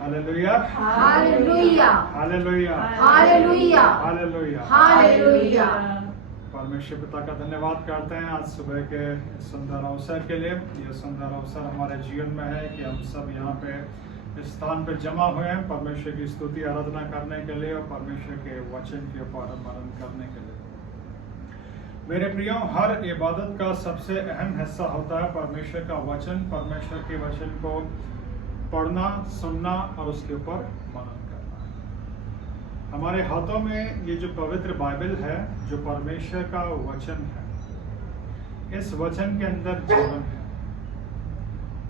Hallelujah, hallelujah, hallelujah, hallelujah, hallelujah. Hallelujah. परमेश्वर पिता का धन्यवाद करते हैं आज सुबह के सुंदर अवसर के लिए। यह सुंदर अवसर हमारे जीवन में है कि हम सब यहाँ पे इस स्थान पे जमा हुए हैं परमेश्वर की स्तुति आराधना करने के लिए और परमेश्वर के वचन के ऊपर मनन करने के लिए। मेरे प्रियो, हर इबादत का सबसे अहम हिस्सा होता है परमेश्वर का वचन, परमेश्वर के वचन को पढ़ना, सुनना और उसके ऊपर मनन करना। हमारे हाथों में ये जो पवित्र बाइबल है, जो परमेश्वर का वचन है, इस वचन के अंदर जीवन है।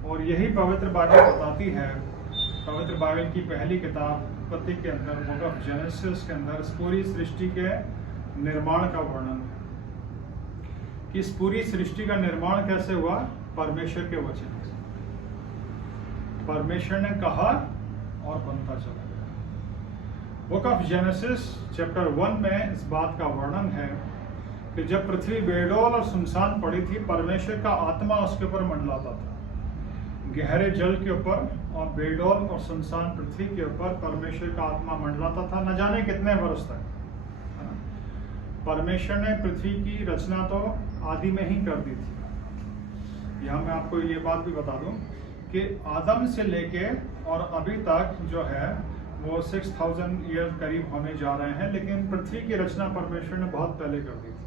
और यही पवित्र बाइबल बताती है, पवित्र बाइबल की पहली किताब उत्पत्ति के अंदर, बुक ऑफ जेनेसिस के अंदर इस पूरी सृष्टि के निर्माण का वर्णन है कि इस पूरी सृष्टि का निर्माण कैसे हुआ। परमेश्वर के वचन से परमेश्वर ने कहा और बनता चला गया। बुक ऑफ जेनेसिस चैप्टर 1 में इस बात का वर्णन है कि जब पृथ्वी बेडौल और सुनसान पड़ी थी, परमेश्वर का आत्मा उसके ऊपर मंडलाता था, गहरे जल के ऊपर और बेडौल और सुनसान पृथ्वी के ऊपर परमेश्वर का आत्मा मंडलाता था, न जाने कितने वर्ष तक। परमेश्वर ने पृथ्वी की रचना तो आदि में ही कर दी थी। यहाँ मैं आपको ये बात भी बता दूं कि आदम से लेके और अभी तक जो है वो 6000 ईयर करीब होने जा रहे हैं, लेकिन पृथ्वी की रचना परमेश्वर ने बहुत पहले कर दी थी।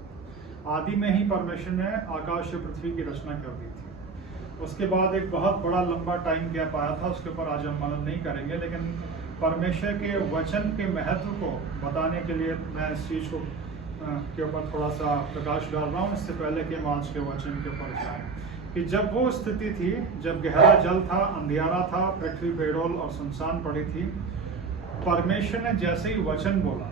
आदि में ही परमेश्वर ने आकाश और पृथ्वी की रचना कर दी थी। उसके बाद एक बहुत बड़ा लंबा टाइम गैप आया था, उसके ऊपर आज हम मनन नहीं करेंगे, लेकिन परमेश्वर के वचन के महत्व को बताने के लिए मैं इस चीज़ को के ऊपर थोड़ा सा प्रकाश डाल रहा हूँ। इससे पहले कि हम आज के वचन के ऊपर जाएं, कि जब वो स्थिति थी, जब गहरा जल था, अंधियारा था, पृथ्वी बेडौल और सुनसान पड़ी थी, परमेश्वर ने जैसे ही वचन बोला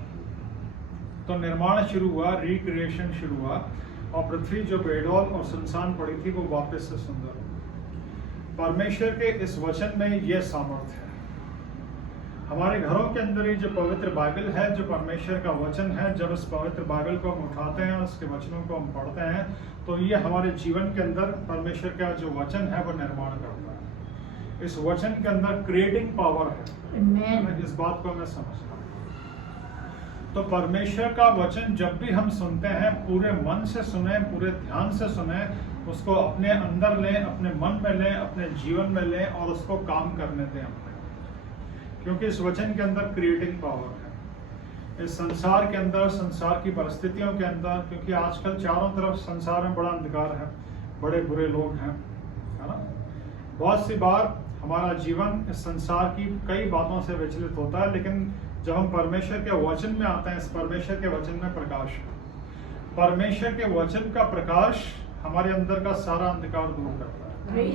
तो निर्माण शुरू हुआ, रिक्रिएशन शुरू हुआ, और पृथ्वी जो बेडौल और सुनसान पड़ी थी वो वापस से सुंदर हुई। परमेश्वर के इस वचन में ये सामर्थ्य है। हमारे घरों के अंदर ये जो पवित्र बाइबल है, जो परमेश्वर का वचन है, जब इस पवित्र बाइबल को हम उठाते हैं और उसके वचनों को हम पढ़ते हैं, तो ये हमारे जीवन के अंदर परमेश्वर का जो वचन है वो निर्माण करता है। इस वचन के अंदर क्रिएटिंग पावर है। इस बात को हमें समझना है। तो परमेश्वर का वचन जब भी हम सुनते हैं, पूरे मन से सुने, पूरे ध्यान से सुने, उसको अपने अंदर लें, अपने मन में लें, अपने जीवन में लें और उसको काम करने दें अपने, क्योंकि इस वचन के अंदर क्रिएटिंग पावर है। इस संसार के अंदर, संसार की परिस्थितियों के अंदर, क्योंकि आजकल चारों तरफ संसार में बड़ा अंधकार है, बड़े बुरे लोग हैं, है ना। बहुत सी बार हमारा जीवन इस संसार की कई बातों से विचलित होता है, लेकिन जब हम परमेश्वर के वचन में आते हैं, इस परमेश्वर के वचन में प्रकाश है। परमेश्वर के वचन का प्रकाश हमारे अंदर का सारा अंधकार दूर करता है।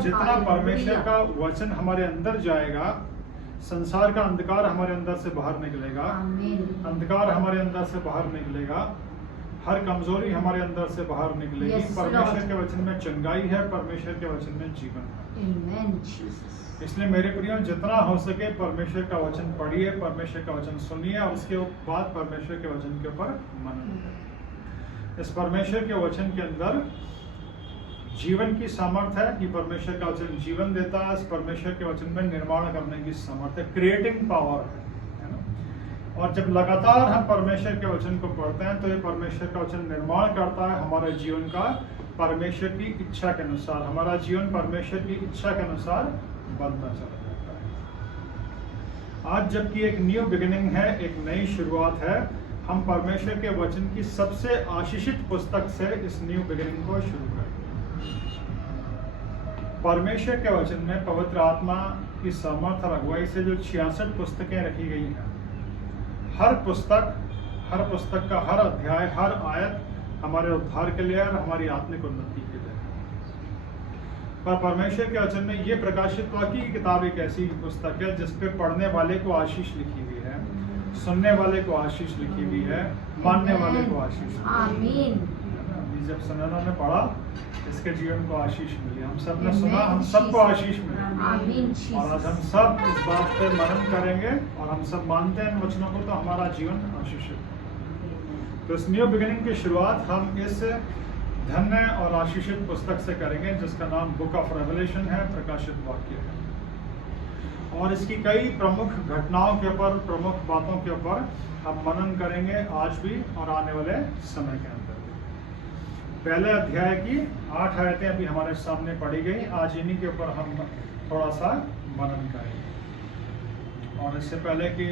जितना परमेश्वर का वचन हमारे अंदर जाएगा, संसार का अंधकार हमारे अंदर से बाहर निकलेगा, अंधकार हमारे अंदर से बाहर निकलेगा, हर कमजोरी हमारे अंदर से बाहर निकलेगी। परमेश्वर के वचन में चंगाई है, परमेश्वर के वचन में जीवन है। इसलिए मेरे प्रियो, जितना हो सके परमेश्वर का वचन पढ़िए, परमेश्वर का वचन सुनिए और उसके बाद परमेश्वर के वचन के ऊपर मनन करिए। इस परमेश्वर के वचन के अंदर जीवन की सामर्थ्य है कि परमेश्वर का वचन जीवन देता है। इस परमेश्वर के वचन में निर्माण करने की सामर्थ्य, क्रिएटिंग पावर है ना। और जब लगातार हम परमेश्वर के वचन को पढ़ते हैं, तो ये परमेश्वर का वचन निर्माण करता है हमारे जीवन का, परमेश्वर की इच्छा के अनुसार। हमारा जीवन परमेश्वर की इच्छा के अनुसार बनता चला जाता है। आज जबकि एक न्यू बिगिनिंग है, एक नई शुरुआत है, हम परमेश्वर के वचन की सबसे आशीषित पुस्तक से इस न्यू बिगिनिंग को शुरू करें। परमेश्वर के वचन में पवित्र आत्मा की सामर्थ्य और अगुवाई से जो 66 पुस्तकें रखी गई हैं, हर पुस्तक का हर अध्याय, हर आयत हमारे उद्धार के लिए और हमारी आत्मिक उन्नति के लिए। पर परमेश्वर के वचन में ये प्रकाशित वाक्य की किताब एक ऐसी पुस्तक है जिसपे पढ़ने वाले को आशीष लिखी हुई है, सुनने वाले को आशीष लिखी हुई है, मानने वाले को आशीष। आमीन। जब सुनैना ने पढ़ा, इसके जीवन को आशीष मिली। हम सब ने सुना, हम सबको आशीष मिली। और आज हम सब इस बात पे मनन करेंगे और हम सब मानते हैं इन वचनों को, तो हमारा जीवन आशीषित। तो इस न्यू बिगिनिंग की शुरुआत हम इस धन्य और आशीषित पुस्तक से करेंगे जिसका नाम बुक ऑफ रेवलेशन है, प्रकाशित वाक्य है। और इसकी कई प्रमुख घटनाओं के ऊपर, प्रमुख बातों के ऊपर हम मनन करेंगे आज भी और आने वाले समय के अंदर भी। पहले अध्याय की 8 आयतें अभी हमारे सामने पढ़ी गई, आज इन्हीं के ऊपर हम थोड़ा सा मनन करेंगे। और इससे पहले कि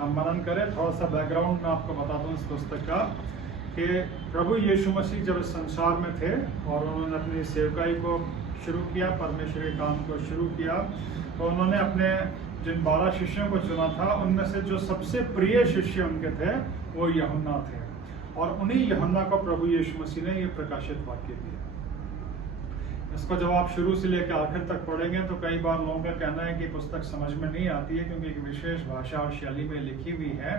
हम मनन करें, थोड़ा सा बैकग्राउंड मैं आपको बता दूं इस पुस्तक का, कि प्रभु यीशु मसीह जब इस संसार में थे और उन्होंने अपनी सेवकाई को शुरू किया, परमेश्वर के काम को शुरू किया, तो उन्होंने अपने जिन 12 शिष्यों को चुना था, उनमें से जो सबसे प्रिय शिष्य उनके थे वो यूहन्ना थे। और उन्हीं यूहन्ना को प्रभु यीशु मसीह ने ये प्रकाशित वाक्य दिया। इसको जब आप शुरू से लेकर आखिर तक पढ़ेंगे तो कई बार लोगों का कहना है कि पुस्तक समझ में नहीं आती है क्योंकि एक विशेष भाषा और शैली में लिखी हुई है,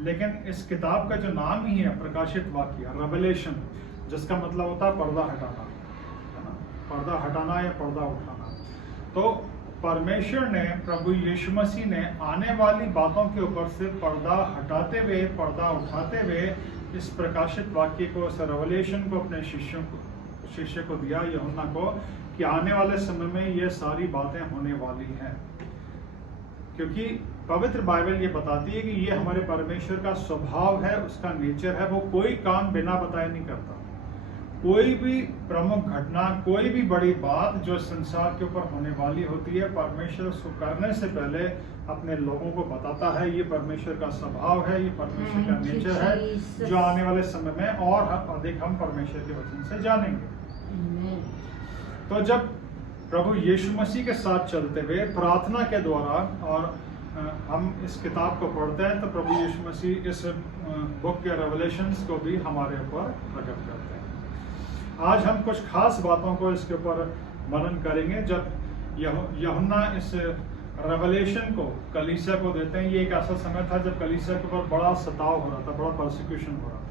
लेकिन इस किताब का जो नाम ही है प्रकाशित वाक्य, रेवलेशन, जिसका मतलब होता है पर्दा हटाना, है ना, पर्दा हटाना या पर्दा उठाना। तो परमेश्वर ने, प्रभु यीशु मसीह ने आने वाली बातों के ऊपर से पर्दा हटाते हुए, पर्दा उठाते हुए इस प्रकाशित वाक्य को, इस रेवलेशन को अपने शिष्य को दिया, यूहन्ना को, कि आने वाले समय में ये सारी बातें होने वाली हैं। क्योंकि पवित्र बाइबल ये बताती है कि ये हमारे परमेश्वर का स्वभाव है, उसका नेचर है, वो कोई काम बिना बताए नहीं करता। कोई भी प्रमुख घटना, कोई भी बड़ी बात जो संसार के ऊपर होने वाली होती है, परमेश्वर उसको करने से पहले अपने लोगों को बताता है। ये परमेश्वर का स्वभाव है, ये परमेश्वर का नेचर है, जो आने वाले समय में और अधिक हम परमेश्वर के वचन से जानेंगे। तो जब प्रभु यीशु मसीह के साथ चलते हुए प्रार्थना के द्वारा और हम इस किताब को पढ़ते हैं, तो प्रभु यीशु मसीह इस बुक के रेवलेशंस को भी हमारे ऊपर प्रकट करते हैं। आज हम कुछ खास बातों को इसके ऊपर मनन करेंगे। जब यूहन्ना इस रेवलेशन को कलीसिया को देते हैं, ये एक ऐसा समय था जब कलीसिया के ऊपर बड़ा सताव हो रहा था, बड़ा परसिक्यूशन हो रहा था,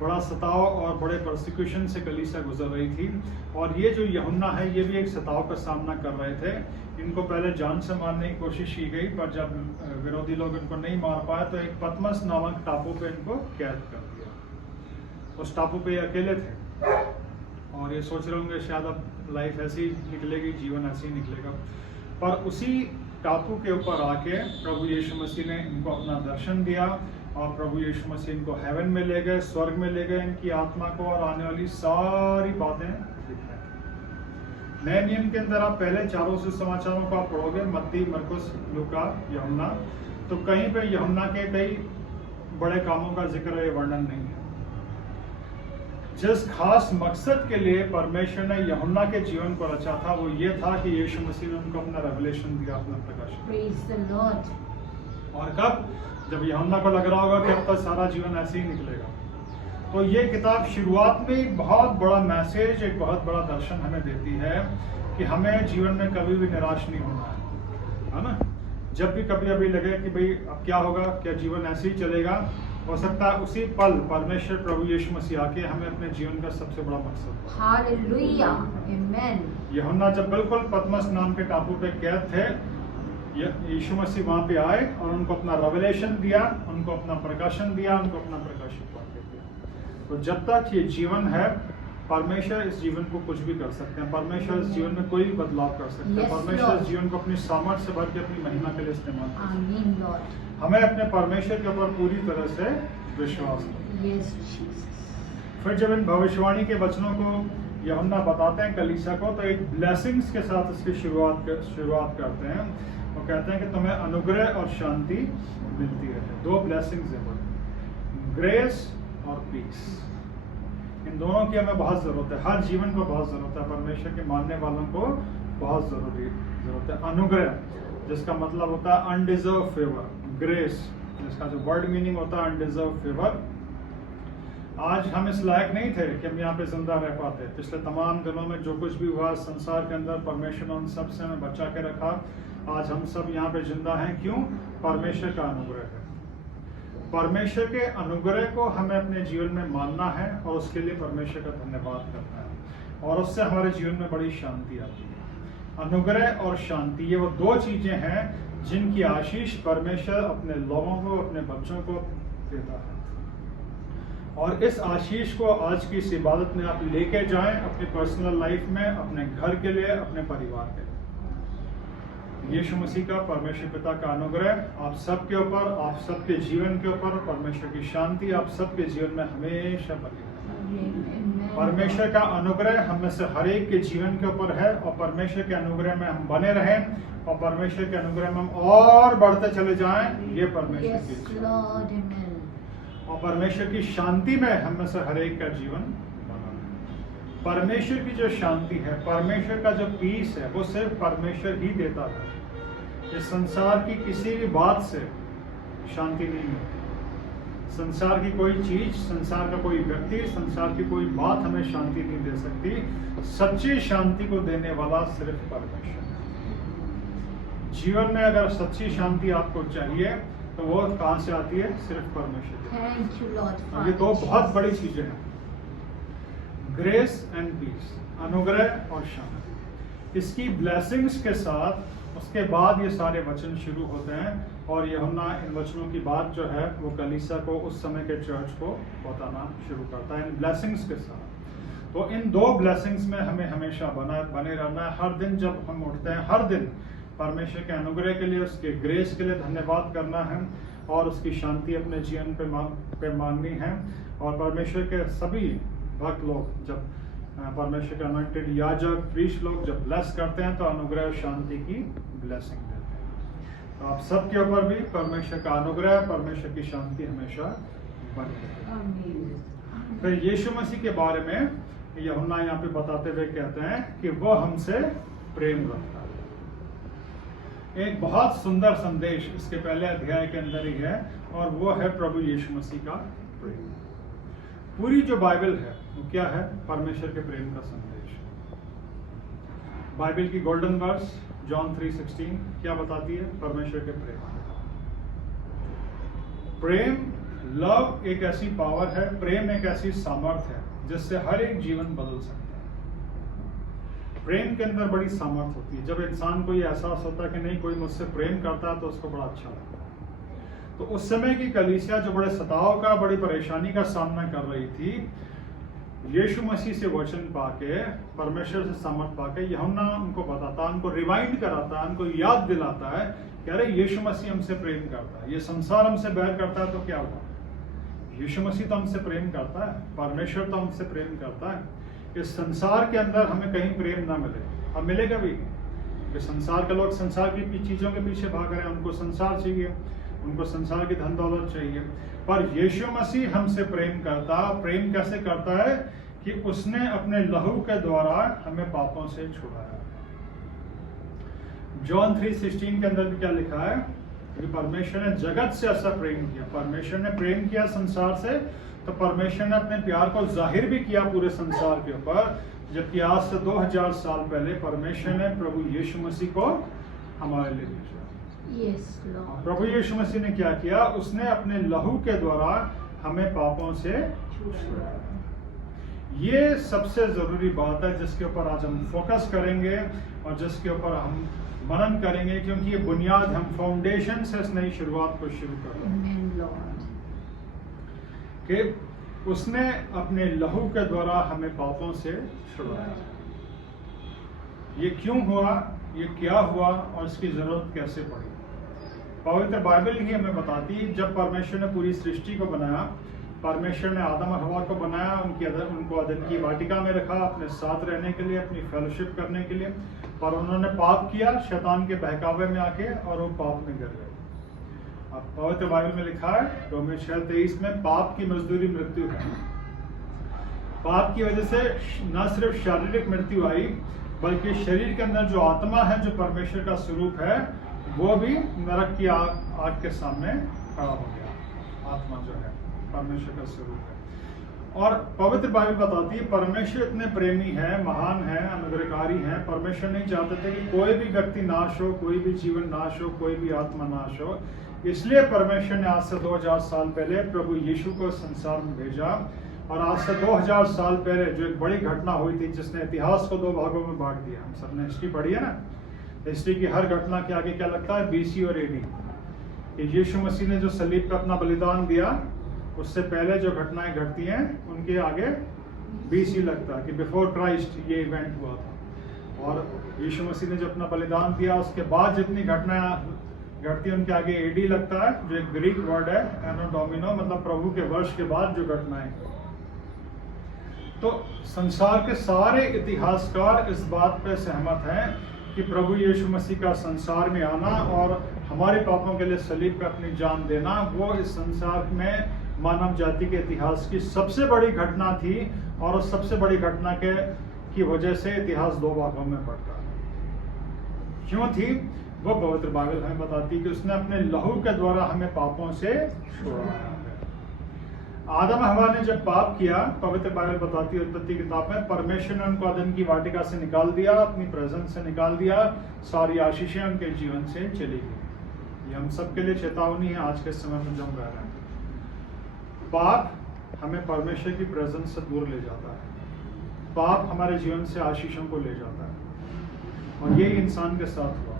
बड़ा सताव और बड़े परसिक्यूशन से कलीसिया गुजर रही थी। और ये जो यूहन्ना है, ये भी एक सताव का सामना कर रहे थे। इनको पहले जान से मारने की कोशिश की गई, पर जब विरोधी लोग इनको नहीं मार पाए तो एक पतमस नामक टापू पे इनको कैद कर दिया। उस टापू पे ये अकेले थे और ये सोच रहे होंगे शायद अब लाइफ ऐसी निकलेगी, जीवन ऐसे ही निकलेगा। पर उसी टापू के ऊपर आके प्रभु यीशु मसीह ने इनको अपना दर्शन दिया और प्रभु यीशु मसीह इनको हेवन में ले गए, स्वर्ग में ले गए, इनकी आत्मा को, और आने वाली सारी बातें दिखाई। नए नियम के अंदर आप पहले चारों से समाचारों को आप पढ़ोगे, मत्ती, मरकुस, लूका, यूहन्ना, तो कहीं पे यूहन्ना के कई बड़े कामों का जिक्र या वर्णन नहीं है। जिस खास मकसद के लिए परमेश्वर ने यूहन्ना के जीवन को रचा था, वो ये था कि यीशु मसीह ने उनको अपना रेवलेशन दिया, अपना प्रकाशन। और कब? जब यूहन्ना को लग रहा होगा कि अब तक सारा जीवन ऐसे ही निकलेगा। तो ये किताब शुरुआत में एक बहुत बड़ा मैसेज, एक बहुत बड़ा दर्शन हमें देती है कि हमें जीवन में कभी भी निराश नहीं होना है ना। जब भी कभी अभी लगे कि भाई अब क्या होगा, क्या जीवन ऐसे ही चलेगा, हो सकता है उसी पल परमेश्वर प्रभु यीशु मसीह आके हमें अपने जीवन का सबसे बड़ा मकसद। हालेलुया, आमेन। यूहन्ना जब बिल्कुल पतमस नाम के टापू पे कैद थे, यीशु मसीह वहां पे आए और उनको अपना रेवलेशन दिया, उनको अपना प्रकाशन दिया, उनको अपना प्रकाशित वाक्य दिया। तो जब तक ये जीवन है, परमेश्वर इस जीवन को कुछ भी कर सकते हैं, परमेश्वर इस जीवन में कोई भी बदलाव कर सकते हैं, परमेश्वर इस जीवन को अपनी सामर्थ्य से भर के अपनी महिमा के लिए इस्तेमाल कर सकते हैं। हमें अपने परमेश्वर के ऊपर पूरी तरह से विश्वास है। फिर जब इन भविष्यवाणी के वचनों को यूहन्ना बताते हैं कलीसिया को, तो एक ब्लेसिंग्स के साथ इसकी शुरुआत करते हैं। वो कहते हैं कि तुम्हें अनुग्रह और शांति मिलती रहे। 2 ब्लेसिंग्स हैं, ग्रेस और पीस। इन दोनों की हमें बहुत जरूरत है, हर जीवन को बहुत जरूरत है, परमेश्वर के मानने वालों को बहुत जरूरत है। अनुग्रह, जिसका मतलब होता है अनडिजर्व फेवर, ग्रेस, जिसका जो वर्ड मीनिंग होता है अनडिजर्व फेवर। आज हम इस लायक नहीं थे कि हम यहाँ पे जिंदा रह पाते। पिछले तमाम दिनों में जो कुछ भी हुआ संसार के अंदर, परमेश्वर ने उन सब से हमें बचा के रखा। आज हम सब यहाँ पे जिंदा हैं, क्यों? परमेश्वर का अनुग्रह है। परमेश्वर के अनुग्रह को हमें अपने जीवन में मानना है और उसके लिए परमेश्वर का धन्यवाद करना है, और उससे हमारे जीवन में बड़ी शांति आती है। अनुग्रह और शांति, ये वो 2 चीजें हैं जिनकी आशीष परमेश्वर अपने लोगों को, अपने बच्चों को देता है। और इस आशीष को आज की इस इबादत में आप लेके जाएं अपनी पर्सनल लाइफ में, अपने घर के लिए, अपने परिवार के लिए। यीशु मसीह का, परमेश्वर पिता का अनुग्रह आप सबके ऊपर, आप सबके जीवन के ऊपर, परमेश्वर की शांति आप सबके जीवन में हमेशा बनी रहे। Amen. परमेश्वर का अनुग्रह हम में से हर एक के जीवन के ऊपर है और परमेश्वर के अनुग्रह में हम बने रहें और परमेश्वर के अनुग्रह में हम और बढ़ते चले जाएं, ये परमेश्वर Yes, की इच्छा है। Lord. Amen. और परमेश्वर की शांति में हम में से हर एक का जीवन बना है। परमेश्वर की जो शांति है, परमेश्वर का जो पीस है, वो सिर्फ परमेश्वर ही देता है। इस संसार की किसी भी बात से शांति नहीं मिलती। संसार की कोई चीज, संसार का कोई व्यक्ति, संसार की कोई बात हमें शांति नहीं दे सकती। सच्ची शांति को देने वाला सिर्फ परमेश्वर है। जीवन में अगर सच्ची शांति आपको चाहिए तो वो कहाँ से आती है? सिर्फ परमेश्वर से। Thank you, Lord. और ये दो बहुत बड़ी चीजें हैं, ग्रेस एंड पीस, अनुग्रह और शांति। इसकी ब्लेसिंग्स के साथ उसके बाद ये सारे वचन शुरू होते हैं और यूहन्ना इन वचनों की बात जो है वो कलीसिया को, उस समय के चर्च को बताना शुरू करता है इन ब्लेसिंग्स के साथ। तो इन दो ब्लेसिंग्स में हमें हमेशा बने रहना है। हर दिन जब हम उठते हैं, हर दिन परमेश्वर के अनुग्रह के लिए, उसके ग्रेस के लिए धन्यवाद करना है और उसकी शांति अपने जीवन पे मांगनी है। और परमेश्वर के सभी भक्त लोग जब परमेश्वर के अनॉइंटेड याजक, प्रीस्ट लोग जब ब्लेस करते हैं तो अनुग्रह और शांति की ब्लेसिंग देते हैं। तो आप सबके ऊपर भी परमेश्वर का अनुग्रह, परमेश्वर की शांति हमेशा बनी रहे। Amen. फिर यीशु मसीह के बारे में यूहन्ना यहाँ पे बताते हुए कहते हैं कि वो हमसे प्रेम रखता है। एक बहुत सुंदर संदेश इसके पहले अध्याय के अंदर ही है और वो है प्रभु यीशु मसीह का प्रेम। पूरी जो बाइबल है वो क्या है? परमेश्वर के प्रेम का संदेश। बाइबल की गोल्डन वर्स जॉन 3:16 क्या बताती है? परमेश्वर के प्रेम। प्रेम, लव एक ऐसी पावर है, प्रेम एक ऐसी सामर्थ्य है जिससे हर एक जीवन बदल सकता है। प्रेम के अंदर बड़ी सामर्थ्य होती है। जब इंसान को ये एहसास होता है कि नहीं, कोई मुझसे प्रेम करता है तो उसको बड़ा अच्छा लगता है। तो उस समय की कलीसिया जो बड़े सताव का, बड़ी परेशानी का सामना कर रही थी, यीशु मसीह से वचन पाके, परमेश्वर से सामर्थ पाके यूहन्ना उनको बताता, उनको रिमाइंड कराता, उनको याद दिलाता है कि अरे यीशु मसीह हमसे प्रेम करता है। ये संसार हमसे बैर करता है तो क्या हुआ? यीशु मसीह तो हमसे प्रेम करता है, परमेश्वर तो हमसे प्रेम करता है। इस संसार के अंदर हमें कहीं प्रेम ना मिले, अब मिलेगा भी कि संसार के लोग संसार की चीजों के पीछे भाग रहे हैं, उनको संसार चाहिए, उनको संसार की धन दौलत चाहिए। पर यीशु मसीह हमसे प्रेम करता। प्रेम कैसे करता है? कि उसने अपने लहू के द्वारा हमें पापों से छुड़ाया। जॉन 3:16 के अंदर भी क्या लिखा है? कि परमेश्वर ने जगत से ऐसा प्रेम किया। परमेश्वर ने प्रेम किया संसार से, तो परमेश्वर ने अपने प्यार को जाहिर भी किया पूरे संसार के ऊपर। जबकि आज से 2000 साल पहले परमेश्वर ने प्रभु यीशु मसीह को हमारे लिए भेजा। Yes, Lord. प्रभु यीशु मसीह ने क्या किया? उसने अपने लहू के द्वारा हमें पापों से छुड़ाया। ये सबसे जरूरी बात है जिसके ऊपर आज हम फोकस करेंगे और जिसके ऊपर हम मनन करेंगे, क्योंकि ये बुनियाद, हम फाउंडेशन से इस नई शुरुआत को शुरू कर रहे हैं Amen, Lord. कि उसने अपने लहू के द्वारा हमें पापों से छुड़ाया। ये क्यों हुआ, ये क्या हुआ और इसकी जरूरत कैसे पड़ी? पवित्र बाइबल ही हमें बताती है। जब परमेश्वर ने पूरी सृष्टि को बनाया, परमेश्वर ने आदम और हवा को बनाया, उनको अदन की वाटिका में रखा अपने साथ रहने के लिए, अपनी फेलोशिप करने के लिए। पर उन्होंने पाप किया शैतान के बहकावे में आके, और वो पाप में गिर गए। अब पवित्र बाइबल में लिखा है रोमियो 6:23 में, पाप की मजदूरी मृत्यु है। पाप की वजह से न सिर्फ शारीरिक मृत्यु आई, बल्कि शरीर के अंदर जो आत्मा है, जो परमेश्वर का स्वरूप है, वो भी नरक की आग के सामने खड़ा हो गया। आत्मा जो है परमेश्वर का स्वरूप है। और पवित्र बाइबल बताती है परमेश्वर इतने प्रेमी है, महान है, अनुग्रहकारी है। परमेश्वर नहीं चाहते थे कि कोई भी व्यक्ति नाश हो, कोई भी जीवन नाश हो, कोई भी आत्मा नाश हो। इसलिए परमेश्वर ने आज से 2000 साल पहले प्रभु यीशु को संसार में भेजा। और आज से 2000 साल पहले जो एक बड़ी घटना हुई थी, जिसने इतिहास को 2 भागों में बांट दिया। हम सबने हिस्ट्री पढ़ी है ना। हिस्ट्री की हर घटना के आगे क्या लगता है? BC और AD। यीशु मसीह ने जो सलीब पे अपना बलिदान दिया, उससे पहले जो घटनाएं घटती हैं उनके आगे BC लगता है कि बिफोर क्राइस्ट ये इवेंट हुआ था। और यीशु मसीह ने जो अपना बलिदान दिया उसके बाद जितनी घटना घटती है उनके आगे एडी लगता है, जो एक ग्रीक वर्ड है एनो डोमिनो, मतलब प्रभु के वर्ष के बाद जो घटनाएं। तो संसार के सारे इतिहासकार इस बात पर सहमत हैं कि प्रभु यीशु मसीह का संसार में आना और हमारे पापों के लिए सलीब पर अपनी जान देना, वो इस संसार में मानव जाति के इतिहास की सबसे बड़ी घटना थी। और उस सबसे बड़ी घटना की वजह से इतिहास दो भागों में बढ़ता है। क्यों थी वो पवित्र बाइबल हमें बताती है कि उसने अपने लहू के द्वारा हमें पापों से छुड़ाया है। आदम हवा ने जब पाप किया, पवित्र बाइबल बताती है उत्पत्ति किताब में, परमेश्वर ने उनको अदन की वाटिका से निकाल दिया, अपनी प्रेजेंस से निकाल दिया, सारी आशीषें उनके जीवन से चली गई। ये हम सबके लिए चेतावनी है आज के समय में जम रह रहे हैं। पाप हमें परमेश्वर की प्रेजेंस से दूर ले जाता है, पाप हमारे जीवन से आशीषों को ले जाता है। और यही इंसान के साथ हुआ।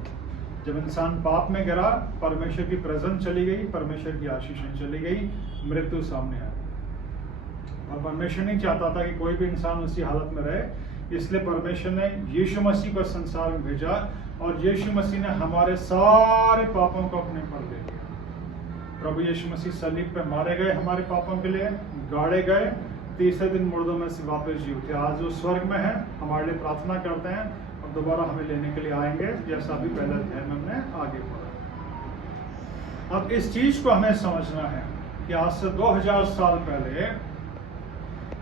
जब इंसान पाप में गिरा, परमेश्वर की प्रेजेंस चली गई, परमेश्वर की आशीषें चली गई, मृत्यु सामने आई। और परमेश्वर नहीं चाहता था कि कोई भी इंसान उसी हालत में रहे, इसलिए परमेश्वर ने यीशु मसीह को संसार में भेजा और यीशु मसीह ने हमारे सारे पापों को अपने पर ले लिया। प्रभु यीशु मसीह सलीब पे मारे गए हमारे पापों के लिए, गाड़े गए, तीसरे दिन मुर्दों में से वापस जी उठे। आज वो स्वर्ग में है, हमारे लिए प्रार्थना करते हैं और दोबारा हमें लेने के लिए आएंगे, जैसा अभी पहले अध्याय में हमने आगे पढ़ा। अब इस चीज को हमें समझना है कि आज से 2000 साल पहले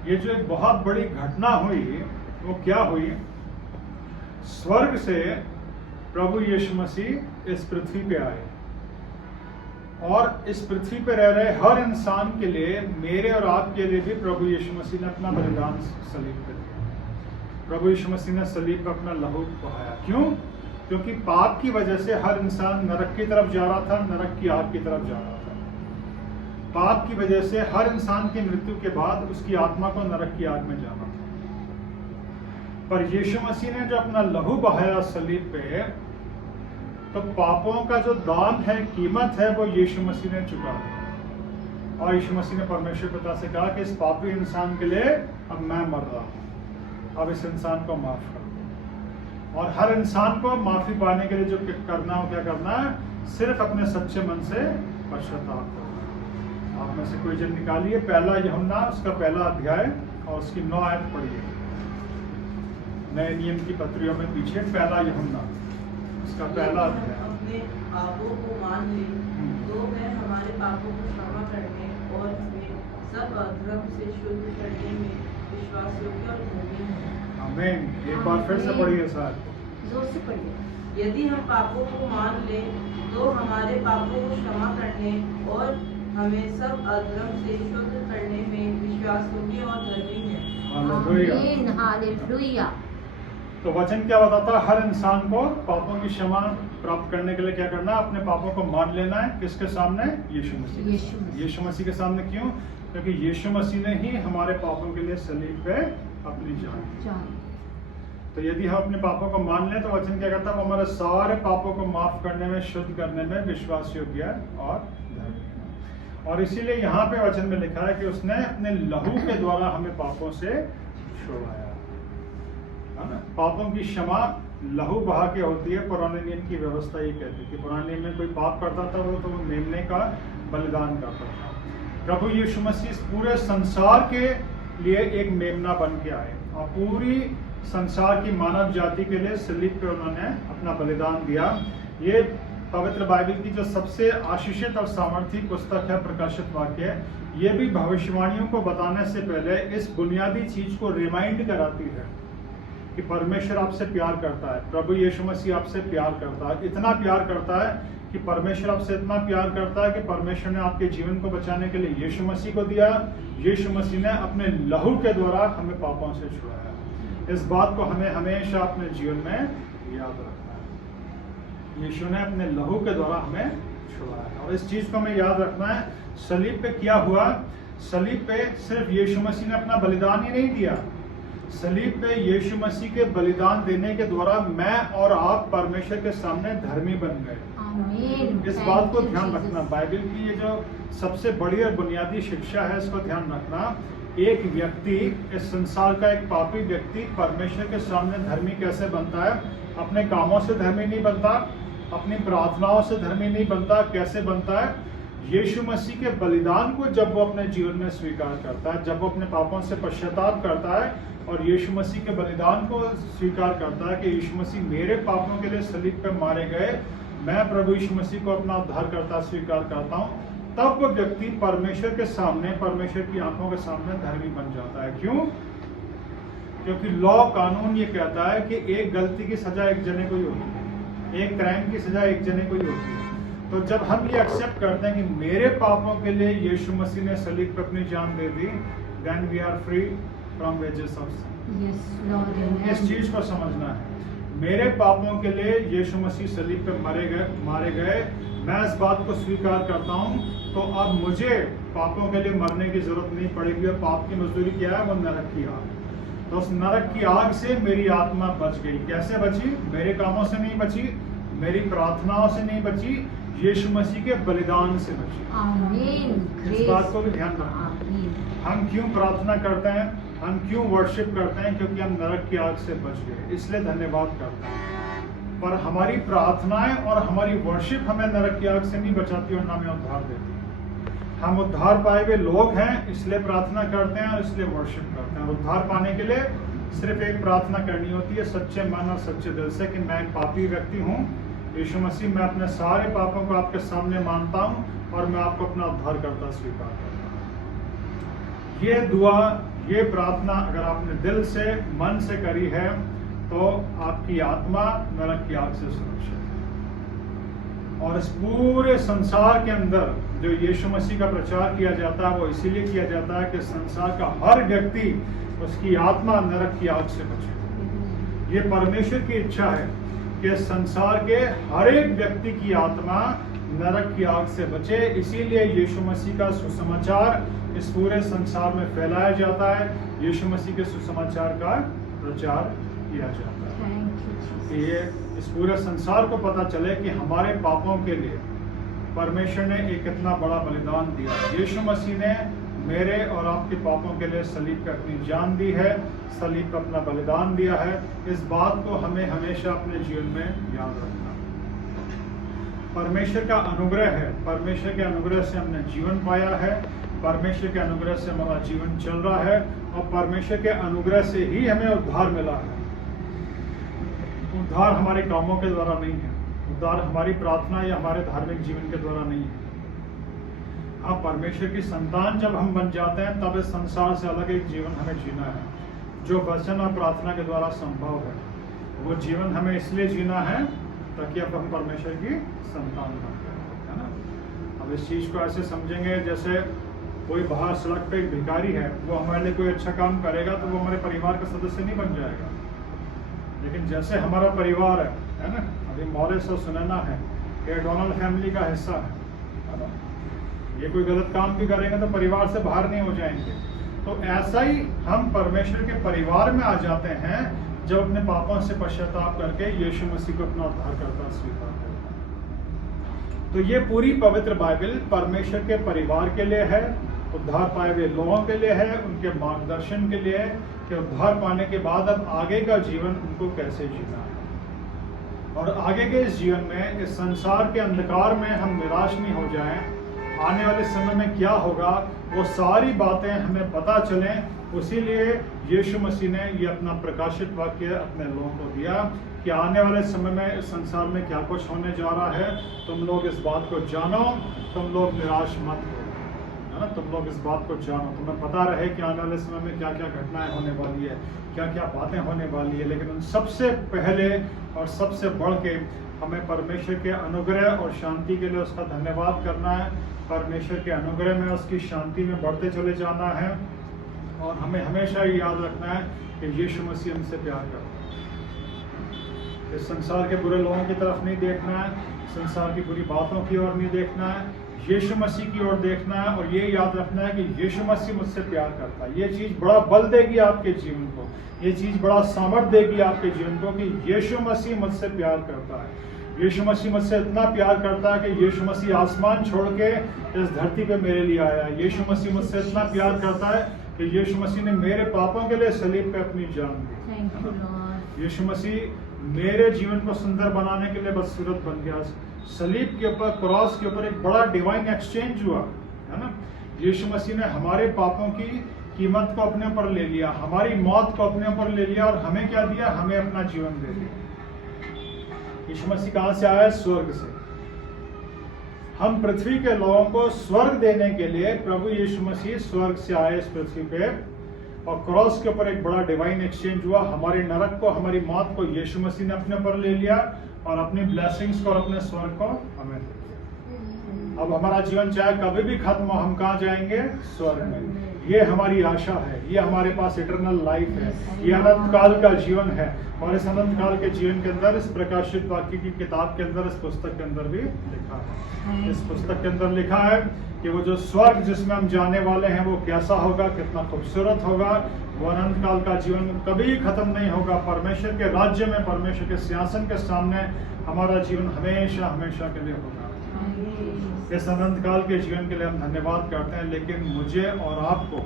ये जो एक बहुत बड़ी घटना हुई, वो क्या हुई? स्वर्ग से प्रभु यीशु मसीह इस पृथ्वी पे आए और इस पृथ्वी पे रह रहे हर इंसान के लिए, मेरे और आपके लिए भी प्रभु यीशु मसीह ने अपना बलिदान सलीब पे दिया। प्रभु यीशु मसीह ने सलीब पर अपना लहू बहाया। क्यों? क्योंकि पाप की वजह से हर इंसान नरक की तरफ जा रहा था, नरक की आग की तरफ जा रहा था। पाप की वजह से हर इंसान की मृत्यु के बाद उसकी आत्मा को नरक की आग में जाना था। पर यीशु मसीह ने जो अपना लहू बहाया सलीब पे, तो पापों का जो दाम है, कीमत है, वो यीशु मसीह ने चुका दी। और यीशु मसीह ने परमेश्वर पिता से कहा कि इस पापी इंसान के लिए अब मैं मर रहा हूं, अब इस इंसान को माफ कर दो। और हर इंसान को माफी पाने के लिए जो करना हो, क्या करना है? सिर्फ अपने सच्चे मन से पश्चाताप करना। आप में से कोई जन निकालिए पहला यूहन्ना, उसका पहला अध्याय और उसकी 9 आयत पढ़िए। नए नियम की पत्रियों में पीछे पहला यूहन्ना, इसका पहला अध्याय। अपने पापों को मान ले तो वह हमारे पापों को क्षमा करने और हमें सब अधर्म से शुद्ध करने में विश्वास योग्य और धर्मी है। आमीन। एक बार फिर से पढ़िए सर, जोर से पढ़िए। यदि हम पापों को मान ले तो हमारे पापों को क्षमा करने और हमें सब अधर्म से शुद्ध करने में विश्वास योग्य और धर्मी है। हालेलुया। आमीन, हालेलुया। तो वचन क्या बताता है? हर इंसान को पापों की क्षमा प्राप्त करने के लिए क्या करना है? अपने पापों को मान लेना है। किसके सामने? यीशु मसीह। यीशु मसीह के सामने। क्यों? क्योंकि यीशु मसीह ने ही हमारे पापों के लिए सलीब पे अपनी जान। तो यदि हम अपने पापों को मान लें तो वचन क्या कहता है? वो हमारे सारे पापों को माफ करने में, शुद्ध करने में विश्वास योग्य और धर्मी है। और इसीलिए यहाँ पे वचन में लिखा है कि उसने अपने लहू के द्वारा हमें पापों से छुड़ाया। पापों की क्षमा लहू बहा के होती है। पुराने नियम की व्यवस्था ये कहती है कि पुराने नियम में कोई पाप करता था तो वो मेमने का बलिदान करता था। प्रभु यीशु मसीह पूरे संसार के लिए एक मेमना बन के आए और पूरी संसार की मानव जाति के लिए सलीब पे उन्होंने अपना बलिदान दिया। ये पवित्र बाइबल की जो सबसे आशीषित और सामर्थी पुस्तक है, प्रकाशित वाक्य, ये भी भविष्यवाणियों को बताने से पहले इस बुनियादी चीज को रिमाइंड कराती है कि परमेश्वर आपसे प्यार करता है, प्रभु यीशु मसीह आपसे प्यार करता है। इतना प्यार करता है कि परमेश्वर आपसे इतना प्यार करता है कि परमेश्वर ने आपके जीवन को बचाने के लिए यीशु मसीह को दिया। यीशु मसीह ने अपने लहू के द्वारा हमें पापों से छुड़ाया। इस बात को हमें हमेशा अपने जीवन में याद रखना है। यीशु ने अपने लहू के द्वारा हमें छुड़ाया और इस चीज को हमें याद रखना है। सलीब पे क्या हुआ? सलीब पे सिर्फ यीशु मसीह ने अपना बलिदान ही नहीं दिया, सलीब पे यीशु मसीह के बलिदान देने के द्वारा मैं और आप परमेश्वर के सामने धर्मी बन गए। आमीन। इस बात को ध्यान रखना। बाइबल की ये जो सबसे बड़ी और बुनियादी शिक्षा है, इसको ध्यान रखना एक व्यक्ति, इस संसार का एक पापी व्यक्ति परमेश्वर के सामने धर्मी कैसे बनता है? अपने कामों से धर्मी नहीं बनता, अपनी प्रार्थनाओं से धर्मी नहीं बनता। कैसे बनता है? यीशु मसीह के बलिदान को जब वो अपने जीवन में स्वीकार करता है, जब वो अपने पापों से पश्चाताप करता है और यीशु मसीह के बलिदान को स्वीकार करता है कि यीशु मसीह मेरे पापों के लिए सलीब पर मारे गए, मैं प्रभु यीशु मसीह को अपना उद्धारकर्ता स्वीकार करता हूँ, तब वो व्यक्ति परमेश्वर के सामने, परमेश्वर की आंखों के सामने धर्मी बन जाता है। क्यों? क्योंकि लॉ, कानून ये कहता है कि एक गलती की सजा एक जने को ही होती है, एक क्राइम की सजा एक जने को ही होती है। तो जब हम ये एक्सेप्ट करते हैं कि मेरे पापों के लिए यीशु मसीह ने सलीब पर अपनी जान दे दी, then we are free from wages of sin. Yes, Lord. इस चीज को समझना है। मेरे पापों के लिए यीशु मसीह सलीब पे मारे गए, मैं इस बात को स्वीकार करता हूँ, तो अब मुझे पापों के लिए मरने की जरूरत नहीं पड़ेगी। और पाप की मजदूरी क्या है? वो नरक की आग। तो उस नरक की आग से मेरी आत्मा बच गई। कैसे बची? मेरे कामों से नहीं बची, मेरी प्रार्थनाओं से नहीं बची, यीशु मसीह के बलिदान से बची। आमीन। इस बात को भी ध्यान रखना। आमीन। हम क्यों प्रार्थना करते हैं, हम क्यों वर्शिप करते हैं? क्योंकि हम नरक की आग से बच गए, इसलिए धन्यवाद करते हैं। पर हमारी प्रार्थनाएं और हमारी वर्शिप हमें नरक की आग से नहीं बचाती और ना हमें उद्धार देती। हम उद्धार पाए हुए लोग हैं, इसलिए प्रार्थना करते हैं और इसलिए वर्शिप करते हैं। उद्धार पाने के लिए सिर्फ एक प्रार्थना करनी होती है, सच्चे मन और सच्चे दिल से, कि मैं एक पापी व्यक्ति हूँ, यीशु मसीह मैं अपने सारे पापों को आपके सामने मानता हूँ और मैं आपको अपना उद्धारकर्ता स्वीकार करता हूँ। ये दुआ, ये प्रार्थना अगर आपने दिल से, मन से करी है, तो आपकी आत्मा नरक की आग से सुरक्षित है। और इस पूरे संसार के अंदर जो यीशु मसीह का प्रचार किया जाता है, वो इसीलिए किया जाता है कि संसार का हर व्यक्ति, उसकी आत्मा नरक की आग से बचे। ये परमेश्वर की इच्छा है कि संसार के हर एक व्यक्ति की आत्मा नरक की आग से बचे। इसीलिए यीशु मसीह का सुसमाचार इस पूरे संसार में फैलाया जाता है, यीशु मसीह के सुसमाचार का प्रचार किया जाता है। कि ये इस पूरे संसार को पता चले कि हमारे पापों के लिए परमेश्वर ने एक इतना बड़ा बलिदान दिया। यीशु मसीह ने मेरे और आपके पापों के लिए सलीब पर अपनी जान दी है, सलीब पर अपना बलिदान दिया है। इस बात को हमें हमेशा अपने जीवन में याद रखना। परमेश्वर का अनुग्रह है, परमेश्वर के अनुग्रह से हमने जीवन पाया है, परमेश्वर के अनुग्रह से हमारा जीवन चल रहा है और परमेश्वर के अनुग्रह से ही हमें उद्धार मिला है। उद्धार हमारे कामों के द्वारा नहीं है, उद्धार हमारी प्रार्थना या हमारे धार्मिक जीवन के द्वारा नहीं है। हाँ, परमेश्वर की संतान जब हम बन जाते हैं, तब इस संसार से अलग एक जीवन हमें जीना है, जो वचन और प्रार्थना के द्वारा संभव है। वो जीवन हमें इसलिए जीना है ताकि अब हम परमेश्वर की संतान बन जाए, है ना। अब इस चीज़ को ऐसे समझेंगे जैसे कोई बाहर सड़क पे एक भिखारी है, वो हमारे लिए कोई अच्छा काम करेगा तो वो हमारे परिवार का सदस्य नहीं बन जाएगा। लेकिन जैसे हमारा परिवार है ना, अभी मॉरिस और सुनैना है, ये डोनाल्ड फैमिली का हिस्सा है ना, ये कोई गलत काम भी करेंगे तो परिवार से बाहर नहीं हो जाएंगे। तो ऐसा ही हम परमेश्वर के परिवार में आ जाते हैं जब अपने पापों से पश्चाताप करके यीशु मसीह को अपना उद्धारकर्ता स्वीकार करते हैं। तो ये पूरी पवित्र बाइबल परमेश्वर के परिवार के लिए है, उद्धार पाए हुए लोगों के लिए है, उनके मार्गदर्शन के लिए है कि उद्धार पाने के बाद अब आगे का जीवन उनको कैसे जीना है। और आगे के इस जीवन में, इस संसार के अंधकार में हम निराश नहीं हो जाएं। आने वाले समय में क्या होगा वो सारी बातें हमें पता चलें, उसीलिए यीशु मसीह ने ये अपना प्रकाशित वाक्य अपने लोगों को दिया कि आने वाले समय में इस संसार में क्या कुछ होने जा रहा है। तुम लोग इस बात को जानो, तुम लोग निराश मत हो, है ना। तुम लोग इस बात को जानो, तुम्हें पता रहे कि आने वाले समय में क्या क्या घटनाएं होने वाली है, क्या क्या बातें होने वाली है। लेकिन उन सबसे पहले और सबसे बढ़ के हमें परमेश्वर के अनुग्रह और शांति के लिए उसका धन्यवाद करना है। परमेश्वर के अनुग्रह में, उसकी शांति में बढ़ते चले जाना है। और हमें हमेशा ये याद रखना है कि यीशु मसीह हमसे प्यार करता है। इस संसार के बुरे लोगों की तरफ नहीं देखना है, संसार की बुरी बातों की ओर नहीं देखना है, यीशु मसीह की ओर देखना है। और ये याद रखना है कि यीशु मसीह मुझसे प्यार करता है। ये चीज़ बड़ा बल देगी आपके जीवन को, ये चीज़ बड़ा सामर्थ्य देगी आपके जीवन को कि यीशु मसीह मुझसे प्यार करता है। यीशु मसीह मुझसे इतना प्यार करता है कि यीशु मसीह आसमान छोड़ के इस धरती पे मेरे लिए आया है। यीशु मसीह मुझसे इतना प्यार करता है कि यीशु मसीह ने मेरे पापों के लिए सलीब पे अपनी जान दी। Thank you, Lord. यीशु मसीह मेरे जीवन को सुंदर बनाने के लिए बदसूरत बन गया। सलीब के ऊपर, क्रॉस के ऊपर एक बड़ा डिवाइन एक्सचेंज हुआ, है ना। यीशु मसीह ने हमारे पापों की कीमत को अपने ऊपर ले लिया, हमारी मौत को अपने ऊपर ले लिया, और हमें क्या दिया? हमें अपना जीवन दे दिया। यीशु मसीह कहाँ से आया? स्वर्ग से। हम पृथ्वी के लोगों को स्वर्ग देने के लिए प्रभु यीशु मसीह स्वर्ग से आए इस पृथ्वी पे, और क्रॉस के ऊपर एक बड़ा डिवाइन एक्सचेंज हुआ। हमारे नरक को, हमारी मौत को यीशु मसीह ने अपने ऊपर ले लिया, और अपनी ब्लेसिंग्स को और अपने स्वर्ग को हमें दे दिया। अब हमारा जीवन चाहे कभी भी खत्म हो, हम कहाँ जाएंगे? स्वर्ग में। ये हमारी आशा है, ये हमारे पास इटरनल लाइफ है, ये अनंत काल का जीवन है। और इस अनंत काल के जीवन के अंदर, इस प्रकाशित वाक्य की किताब के अंदर, इस पुस्तक के अंदर भी लिखा है। इस पुस्तक के अंदर लिखा है कि वो जो स्वर्ग जिसमें हम जाने वाले हैं वो कैसा होगा, कितना खूबसूरत होगा। वो अनंत काल का जीवन कभी खत्म नहीं होगा। परमेश्वर के राज्य में, परमेश्वर के सिंहासन के सामने हमारा जीवन हमेशा हमेशा के लिए होगा। इस अनंत काल के जीवन के लिए हम धन्यवाद करते हैं, लेकिन मुझे और आपको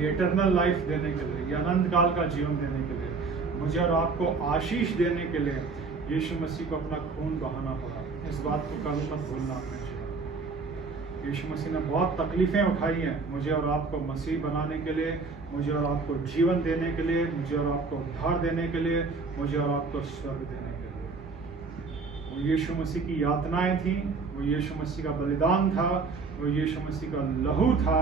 ये इटरनल लाइफ देने के लिए, ये अनंत काल का जीवन देने के लिए, मुझे और आपको आशीष देने के लिए यीशु मसीह को अपना खून बहाना पड़ा। इस बात को कभी मत भूलना अपने जीवन। यीशु मसीह ने बहुत तकलीफें उठाई हैं मुझे और आपको मसीह बनाने के लिए, मुझे और आपको जीवन देने के लिए, मुझे और आपको उद्धार देने के लिए, मुझे और आपको स्वर्ग देने के लिए। वो यीशु मसीह की यातनाएं थी, वो यीशु मसीह का बलिदान था, वो यीशु मसीह का लहू था,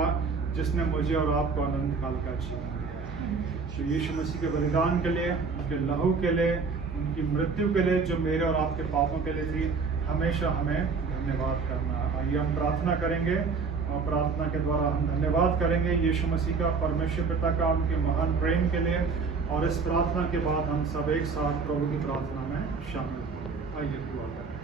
जिसने मुझे और आपको अनंत काल का जीवन दिया। तो यीशु मसीह के बलिदान के लिए, उनके लहू के लिए, उनकी मृत्यु के लिए, जो मेरे और आपके पापों के लिए थी, हमेशा हमें धन्यवाद करना। आइए हम प्रार्थना करेंगे, और प्रार्थना के द्वारा हम धन्यवाद करेंगे यीशु मसीह का, परमेश्वर पिता का, उनके महान प्रेम के लिए। और इस प्रार्थना के बाद हम सब एक साथ प्रभु की प्रार्थना में शामिल होंगे। आइए दुआ करें।